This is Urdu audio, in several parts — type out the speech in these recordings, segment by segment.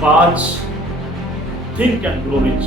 Watch, think and grow rich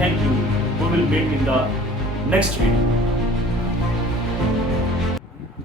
Thank you. We will meet in the next video.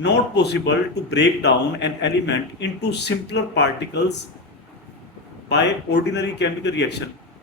not possible to break down an element into simpler particles by ordinary chemical reaction।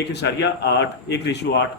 1:8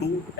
2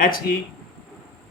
He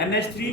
NH3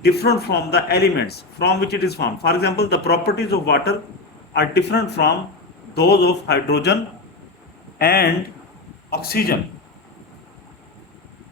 different from the elements from which it is formed. For example, the properties of water are different from those of hydrogen and oxygen.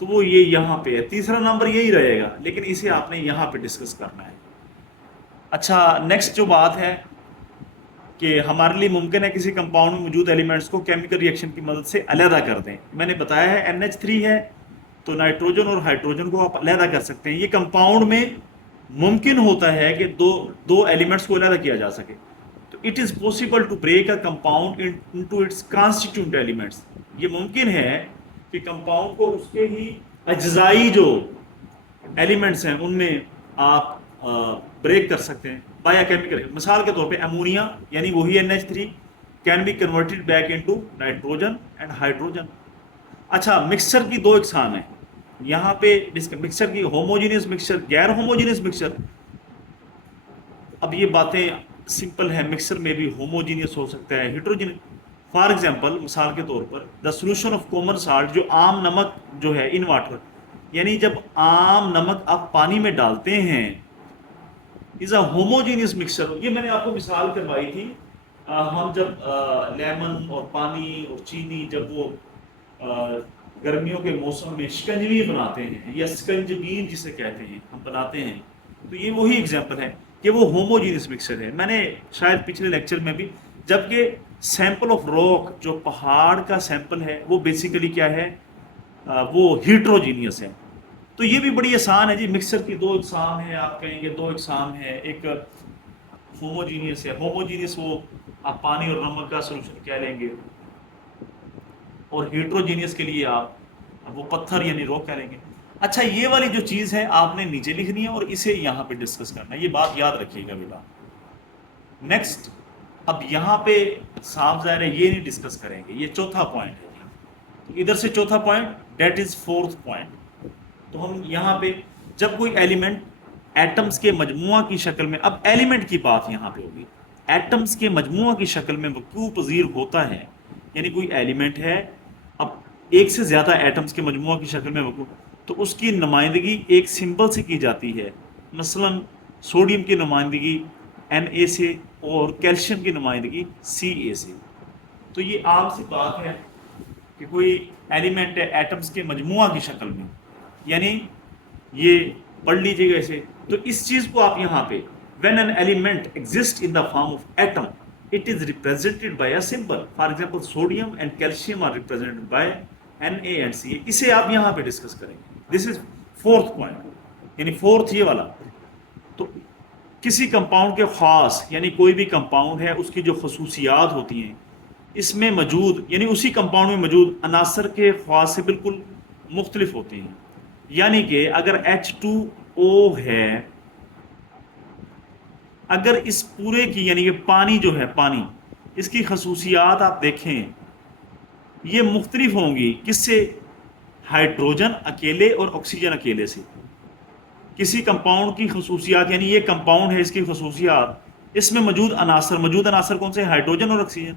تو وہ یہ یہاں پہ ہے، تیسرا نمبر یہی رہے گا، لیکن اسے آپ نے یہاں پہ ڈسکس کرنا ہے۔ اچھا، نیکسٹ جو بات ہے کہ ہمارے لیے ممکن ہے کسی کمپاؤنڈ میں موجود ایلیمنٹس کو کیمیکل ریئیکشن کی مدد سے علیحدہ کر دیں۔ میں نے بتایا ہے NH3 ہے تو نائٹروجن اور ہائیڈروجن کو آپ علیحدہ کر سکتے ہیں۔ یہ کمپاؤنڈ میں ممکن ہوتا ہے کہ دو ایلیمنٹس کو علیحدہ کیا جا سکے، تو it is possible to break a compound into its constituent elements. یہ ممکن ہے کہ کمپاؤنڈ کو اس کے ہی اجزائی جو ایلیمنٹس ہیں ان میں آپ بریک کر سکتے ہیں بایا کیمیکل۔ مثال کے طور پہ امونیا یعنی وہی NH3 can be converted back into nitrogen and hydrogen. اچھا، مکسچر کی دو اقسام ہیں یہاں پہ، مکسچر کی ہوموجینس مکسچر، غیر ہوموجینس مکسچر۔ اب یہ باتیں سمپل ہے، مکسچر میں بھی ہوموجینس ہو سکتا ہے، ہیٹروجینس۔ فار ایگزامپل، مثال کے طور پر the solution of common salt, جو عام نمک جو ہے ان واٹر، یعنی جب عام نمک آپ پانی میں ڈالتے ہیں، از اے ہوموجینس مکسچر۔ یہ میں نے آپ کو مثال کروائی تھی، ہم جب لیمن اور پانی اور چینی جب وہ گرمیوں کے موسم میں شکنجوی بناتے ہیں یا سکنجبین جسے کہتے ہیں ہم بناتے ہیں، تو یہ وہی ایگزامپل ہے کہ وہ ہوموجینس مکسچر ہے۔ میں نے شاید پچھلے لیکچر میں بھی، جبکہ سیمپل آف راک جو پہاڑ کا سیمپل ہے وہ بیسیکلی کیا ہے، وہ ہیٹروجینیس ہے۔ تو یہ بھی بڑی آسان ہے جی، مکسچر کی دو اقسام ہیں، آپ کہیں گے دو اقسام ہیں، ایک ہوموجینیس ہے، ہوموجینیس وہ آپ پانی اور نمک کا سولوشن کہہ لیں گے، اور ہیٹروجینیس کے لیے آپ وہ پتھر یعنی روک کہہ لیں گے۔ اچھا، یہ والی جو چیز ہے آپ نے نیچے لکھنی ہے اور اسے یہاں پہ ڈسکس کرنا ہے، یہ بات یاد رکھیے گا بیٹا۔ نیکسٹ، اب یہاں پہ صاف ظاہر ہے یہ نہیں ڈسکس کریں گے، یہ چوتھا پوائنٹ ہے جی، تو ادھر سے چوتھا point, that is fourth point. تو ہم یہاں پہ جب کوئی ایلیمنٹ ایٹمز کے مجموعہ کی شکل میں، اب ایلیمنٹ کی بات یہاں پہ ہوگی، ایٹمز کے مجموعہ کی شکل میں وقوع پذیر ہوتا ہے، یعنی کوئی ایلیمنٹ ہے، اب ایک سے زیادہ ایٹمز کے مجموعہ کی شکل میں وقوع، تو اس کی نمائندگی ایک سمبل سے کی جاتی ہے، مثلا سوڈیم کی نمائندگی Na سے اور کیلشیم کی نمائندگی Ca سے۔ تو یہ عام سی بات ہے کہ کوئی ایلیمنٹ ہے ایٹمز کے مجموعہ کی شکل میں، یعنی یہ پڑھ لیجیے گا اسے، تو اس چیز کو آپ یہاں پہ when an element exists in the form of atom it is represented by a symbol, for example sodium and calcium are represented by Na and Ca، اسے آپ یہاں پہ ڈسکس کریں گے۔ this is fourth point، یعنی فورتھ یہ والا۔ تو کسی کمپاؤنڈ کے خاص، یعنی کوئی بھی کمپاؤنڈ ہے اس کی جو خصوصیات ہوتی ہیں اس میں موجود، یعنی اسی کمپاؤنڈ میں موجود عناصر کے خواص سے بالکل مختلف ہوتی ہیں۔ یعنی کہ اگر H2O ہے، اگر اس پورے کی، یعنی کہ پانی جو ہے، پانی، اس کی خصوصیات آپ دیکھیں یہ مختلف ہوں گی، کس سے؟ ہائیڈروجن اکیلے اور آکسیجن اکیلے سے۔ کسی کمپاؤنڈ کی خصوصیات، یعنی یہ کمپاؤنڈ ہے، اس کی خصوصیات، اس میں موجود عناصر کون سے ہیں؟ ہائیڈروجن اور آکسیجن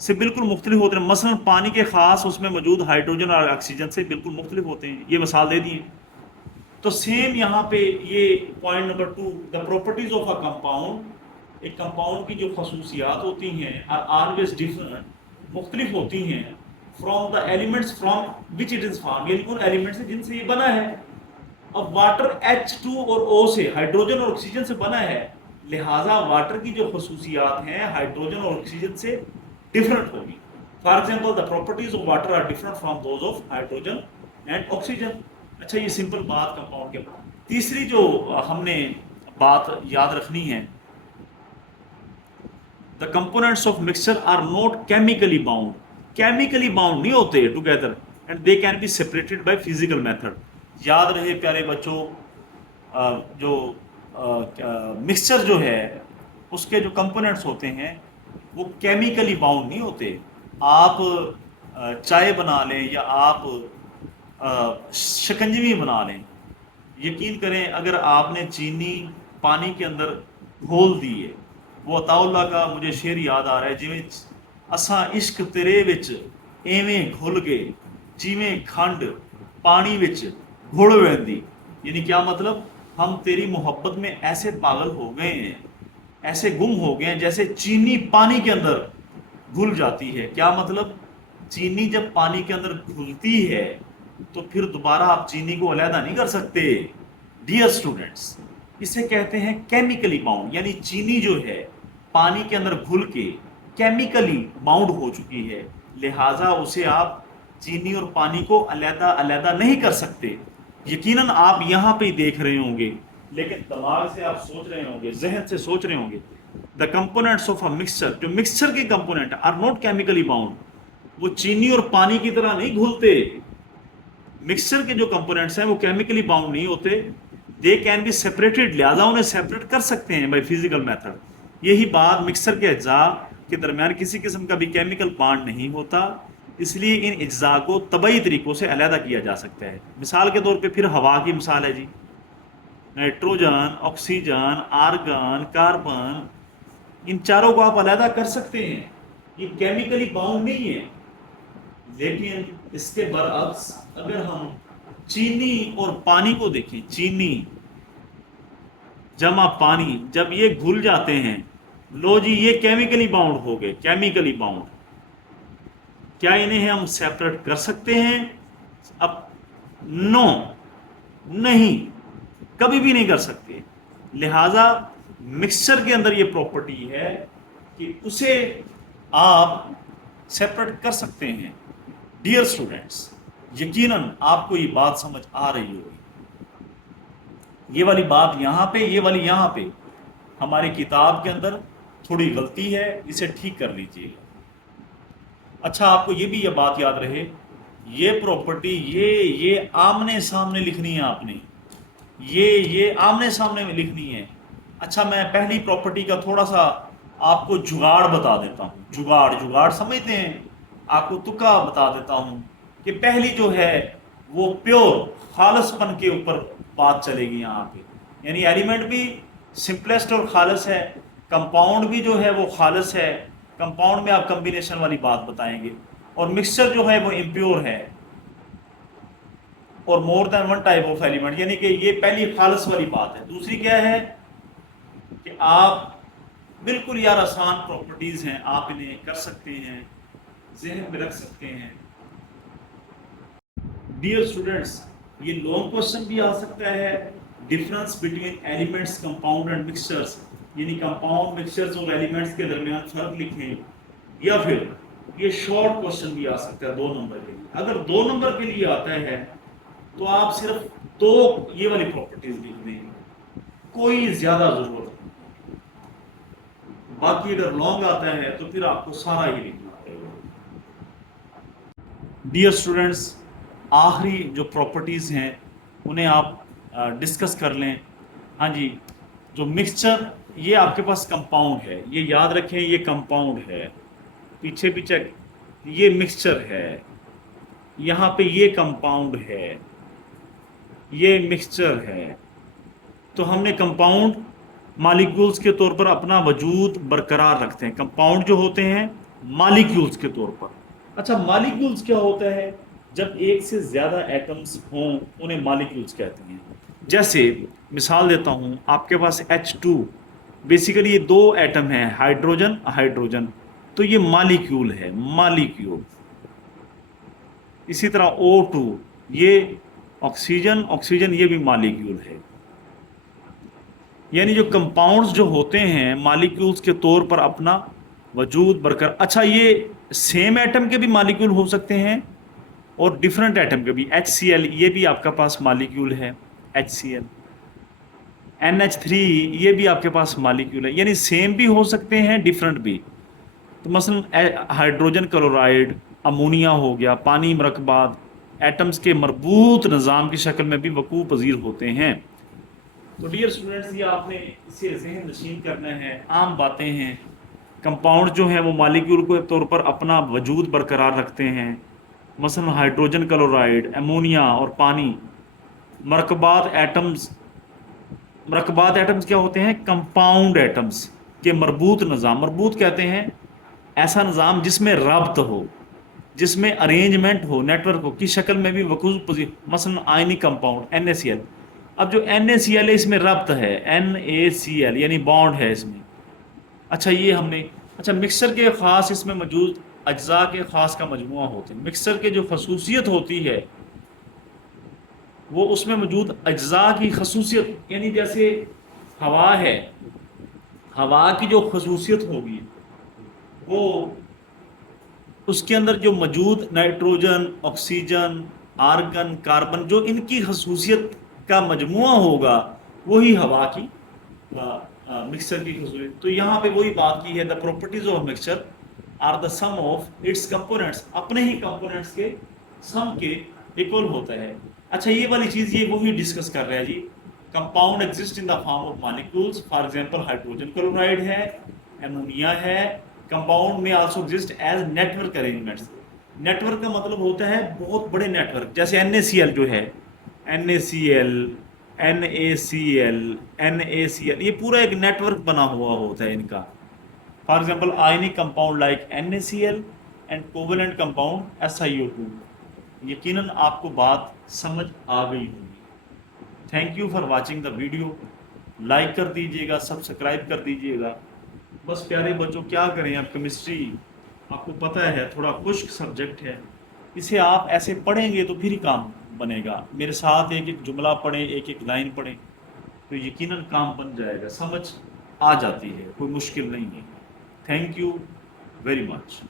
سے بالکل مختلف ہوتے ہیں۔ مثلا پانی کے خاص اس میں موجود ہائیڈروجن اور آکسیجن سے بالکل مختلف ہوتے ہیں، یہ مثال دے دی ہے۔ تو سیم یہاں پہ یہ point number 2، the properties of a compound, ایک کمپاؤنڈ کی جو خصوصیات ہوتی ہیں آر آلویز ڈفرنٹ، مختلف ہوتی ہیں، from the elements from which it is form, یعنی ان ایلیمنٹ سے جن سے یہ بنا ہے۔ اب واٹر H2 اور O سے، ہائیڈروجن اور آکسیجن سے بنا ہے، لہٰذا واٹر کی جو خصوصیات ہیں ہائیڈروجن اور آکسیجن سے ڈفرنٹ ہوگی۔ For example the properties of water are different from those of hydrogen and oxygen. اچھا، یہ سمپل بات کمپاؤنڈ کے بعد تیسری جو ہم نے بات یاد رکھنی ہے، the components of mixture are not chemically bound, chemically bound نہیں ہوتے together, and they can be separated by physical method. یاد رہے پیارے بچوں، جو مکسچر جو ہے اس کے جو کمپوننٹس ہوتے ہیں وہ کیمیکلی باؤنڈ نہیں ہوتے۔ آپ چائے بنا لیں یا آپ شکنجوی بنا لیں، یقین کریں اگر آپ نے چینی پانی کے اندر گھول دی ہے، وہ عطا اللہ کا مجھے شعر یاد آ رہا ہے، جویں اساں عشق تیرے وچ ایویں گھل گئے جویں کھنڈ پانی وچ گھڑ ویندی، یعنی کیا مطلب؟ ہم تیری محبت میں ایسے پاگل ہو گئے ہیں، ایسے گم ہو گئے ہیں جیسے چینی پانی کے اندر گھل جاتی ہے۔ کیا مطلب؟ چینی جب پانی کے اندر گھلتی ہے تو پھر دوبارہ آپ چینی کو علیحدہ نہیں کر سکتے ڈیئر اسٹوڈنٹس. اسے کہتے ہیں کیمیکلی باؤنڈ، یعنی چینی جو ہے پانی کے اندر گھل کے کیمیکلی باؤنڈ ہو چکی ہے، لہٰذا اسے آپ چینی اور پانی کو علیحدہ علیحدہ نہیں کر سکتے. یقیناً آپ یہاں پہ ہی دیکھ رہے ہوں گے، لیکن دماغ سے آپ سوچ رہے ہوں گے، ذہن سے سوچ رہے ہوں گے، the components of a mixture, جو مکسچر کے component are not chemically bound, وہ چینی اور پانی کی طرح نہیں گھلتے. مکسچر کے جو کمپوننٹس ہیں وہ کیمیکلی باؤنڈ نہیں ہوتے، دے کین بی سیپریٹڈ، لہٰذا انہیں سیپریٹ کر سکتے ہیں بائی فزیکل میتھڈ. یہی بات مکسچر کے اجزاء کے درمیان کسی قسم کا بھی کیمیکل بانڈ نہیں ہوتا، اس لیے ان اجزاء کو طبعی طریقوں سے علیحدہ کیا جا سکتا ہے. مثال کے طور پہ پھر ہوا کی مثال ہے جی، نائٹروجن، آکسیجن، آرگن، کاربن، ان چاروں کو آپ علیحدہ کر سکتے ہیں، یہ کیمیکلی باؤنڈ نہیں ہے. لیکن اس کے برعکس اگر ہم چینی اور پانی کو دیکھیں، چینی جمع پانی جب یہ گھل جاتے ہیں، لو جی یہ کیمیکلی باؤنڈ ہو گئے، کیمیکلی باؤنڈ. کیا انہیں ہم سیپریٹ کر سکتے ہیں؟ اب نو، نہیں، کبھی بھی نہیں کر سکتے. لہذا مکسچر کے اندر یہ پراپرٹی ہے کہ اسے آپ سیپریٹ کر سکتے ہیں. ڈیئر اسٹوڈنٹس، یقیناً آپ کو یہ بات سمجھ آ رہی ہوگی. یہ والی بات یہاں پہ، یہ والی یہاں پہ ہماری کتاب کے اندر تھوڑی غلطی ہے، اسے ٹھیک کر لیجیے گا. اچھا، آپ کو یہ بھی یہ بات یاد رہے، یہ پراپرٹی یہ آمنے سامنے لکھنی ہے آپ نے، یہ آمنے سامنے میں لکھنی ہے. اچھا، میں پہلی پراپرٹی کا تھوڑا سا آپ کو جگاڑ بتا دیتا ہوں. جگاڑ سمجھتے ہیں؟ آپ کو تکا بتا دیتا ہوں کہ پہلی جو ہے وہ پیور خالص پن کے اوپر بات چلے گی یہاں پہ، یعنی ایلیمنٹ بھی سمپلیسٹ اور خالص ہے، کمپاؤنڈ بھی جو ہے وہ خالص ہے. کمپاؤنڈ میں آپ کمبینیشن والی بات بتائیں گے، اور مکسچر جو ہے وہ امپیور ہے، اور مور دین ون ٹائپ آف ایلیمنٹ، یعنی کہ یہ پہلی خالص والی بات ہے. دوسری کیا ہے کہ آپ بالکل یار آسان پراپرٹیز ہیں، آپ انہیں کر سکتے ہیں، ذہن میں رکھ سکتے ہیں. ڈیئر اسٹوڈنٹس، یہ لانگ کوشچن بھی آ سکتا ہے، difference between elements compound and mixtures, یعنی کمپاؤنڈ مکسچرز اور ایلیمنٹس کے درمیان فرق لکھیں. یا پھر یہ شارٹ کوشچن بھی آ سکتا ہے 2 نمبر کے لیے. اگر 2 نمبر کے لیے آتا ہے تو آپ صرف 2 یہ والی پراپرٹیز لکھ دیں، کوئی زیادہ ضرورت نہیں. باقی اگر لانگ آتا ہے تو پھر آپ کو سارا ہی لکھنا پڑے گا. ڈیئر اسٹوڈنٹس، آخری جو پراپرٹیز ہیں انہیں آپ ڈسکس کر لیں. ہاں جی، جو مکسچر، یہ آپ کے پاس کمپاؤنڈ ہے، یہ یاد رکھیں، یہ کمپاؤنڈ ہے. پیچھے یہ مکسچر ہے، یہاں پہ یہ کمپاؤنڈ ہے، یہ مکسچر ہے. تو ہم نے کمپاؤنڈ مالیکیولز کے طور پر اپنا وجود برقرار رکھتے ہیں. کمپاؤنڈ جو ہوتے ہیں مالیکیولز کے طور پر. اچھا، مالیکیولز کیا ہوتا ہے؟ جب ایک سے زیادہ ایٹمز ہوں انہیں مالیکیولز کہتے ہیں. جیسے مثال دیتا ہوں، آپ کے پاس H2، بیسیکلی یہ 2 ایٹم ہیں، ہائیڈروجن، تو یہ مالیکیول ہے، مالیکیول. اسی طرح O2، یہ آکسیجن، یہ بھی مالیکیول ہے. یعنی جو کمپاؤنڈز جو ہوتے ہیں مالیکیولز کے طور پر اپنا وجود برقرار. اچھا، یہ سیم ایٹم کے بھی مالیکیول ہو سکتے ہیں اور ڈفرنٹ ایٹم کے بھی. HCl، یہ بھی آپ کا پاس مالیکیول ہے، HCl. NH3، یہ بھی آپ کے پاس مالیکیول ہے، یعنی سیم بھی ہو سکتے ہیں، ڈفرنٹ بھی. تو مثلا ہائیڈروجن کلورائڈ، امونیا ہو گیا، پانی مرکبات ایٹمز کے مربوط نظام کی شکل میں بھی وقوع پذیر ہوتے ہیں. تو ڈیئر اسٹوڈنٹس، یہ آپ نے اسے ذہن نشین کرنا ہے، عام باتیں ہیں. کمپاؤنڈ جو ہیں وہ مالیکیول کے طور پر اپنا وجود برقرار رکھتے ہیں، مثلا ہائیڈروجن کلورائڈ، امونیا اور پانی. مرکبات ایٹمز کیا ہوتے ہیں؟ کمپاؤنڈ ایٹمز کے مربوط نظام. مربوط کہتے ہیں ایسا نظام جس میں ربط ہو، جس میں ارینجمنٹ ہو، نیٹ ورک ہو، کی شکل میں بھی وقوع پذیر. مثلا آئنی کمپاؤنڈ NaCl. اب جو NaCl ہے اس میں ربط ہے، NaCl یعنی بانڈ ہے اس میں. اچھا، یہ ہم نے. اچھا، مکسچر کے خاص اس میں موجود اجزاء کے خاص کا مجموعہ ہوتے ہیں. مکسچر کے جو خصوصیت ہوتی ہے وہ اس میں موجود اجزاء کی خصوصیت، یعنی جیسے ہوا ہے، ہوا کی جو خصوصیت ہوگی وہ اس کے اندر جو موجود نائٹروجن، آکسیجن، آرگن، کاربن، جو ان کی خصوصیت کا مجموعہ ہوگا وہی ہوا کی مکسچر کی خصوصیت. تو یہاں پہ وہی بات کی ہے، the properties of mixture are the sum of its components, اپنے ہی کمپوننٹس کے سم کے اکول ہوتا ہے. اچھا یہ والی چیز یہ وہی ڈسکس کر رہا ہے جی. Compound exist in the form of molecules, for example hydrogen chloride ہے، امونیا ہے. کمپاؤنڈ میں also exist as network arrangements. Network کا مطلب ہوتا ہے بہت بڑے نیٹ ورک، جیسے NaCl جو ہے، NaCl، NaCl، NaCl، یہ پورا ایک نیٹ ورک بنا ہوا ہوتا ہے ان کا. For example ionic compound like NaCl and covalent compound SiO2. یقیناً آپ کو بات سمجھ آ گئی ہوگی. Thank you for watching the video. Like کر دیجیے گا، سبسکرائب کر دیجیے گا. بس پیارے بچوں کیا کریں، اب کیمسٹری آپ کو پتہ ہے تھوڑا خشک سبجیکٹ ہے، اسے آپ ایسے پڑھیں گے تو پھر ہی کام بنے گا. میرے ساتھ ایک ایک جملہ پڑھیں، ایک ایک لائن پڑھیں تو یقیناً کام بن جائے گا، سمجھ آ جاتی ہے، کوئی مشکل نہیں ہے. Thank you very much.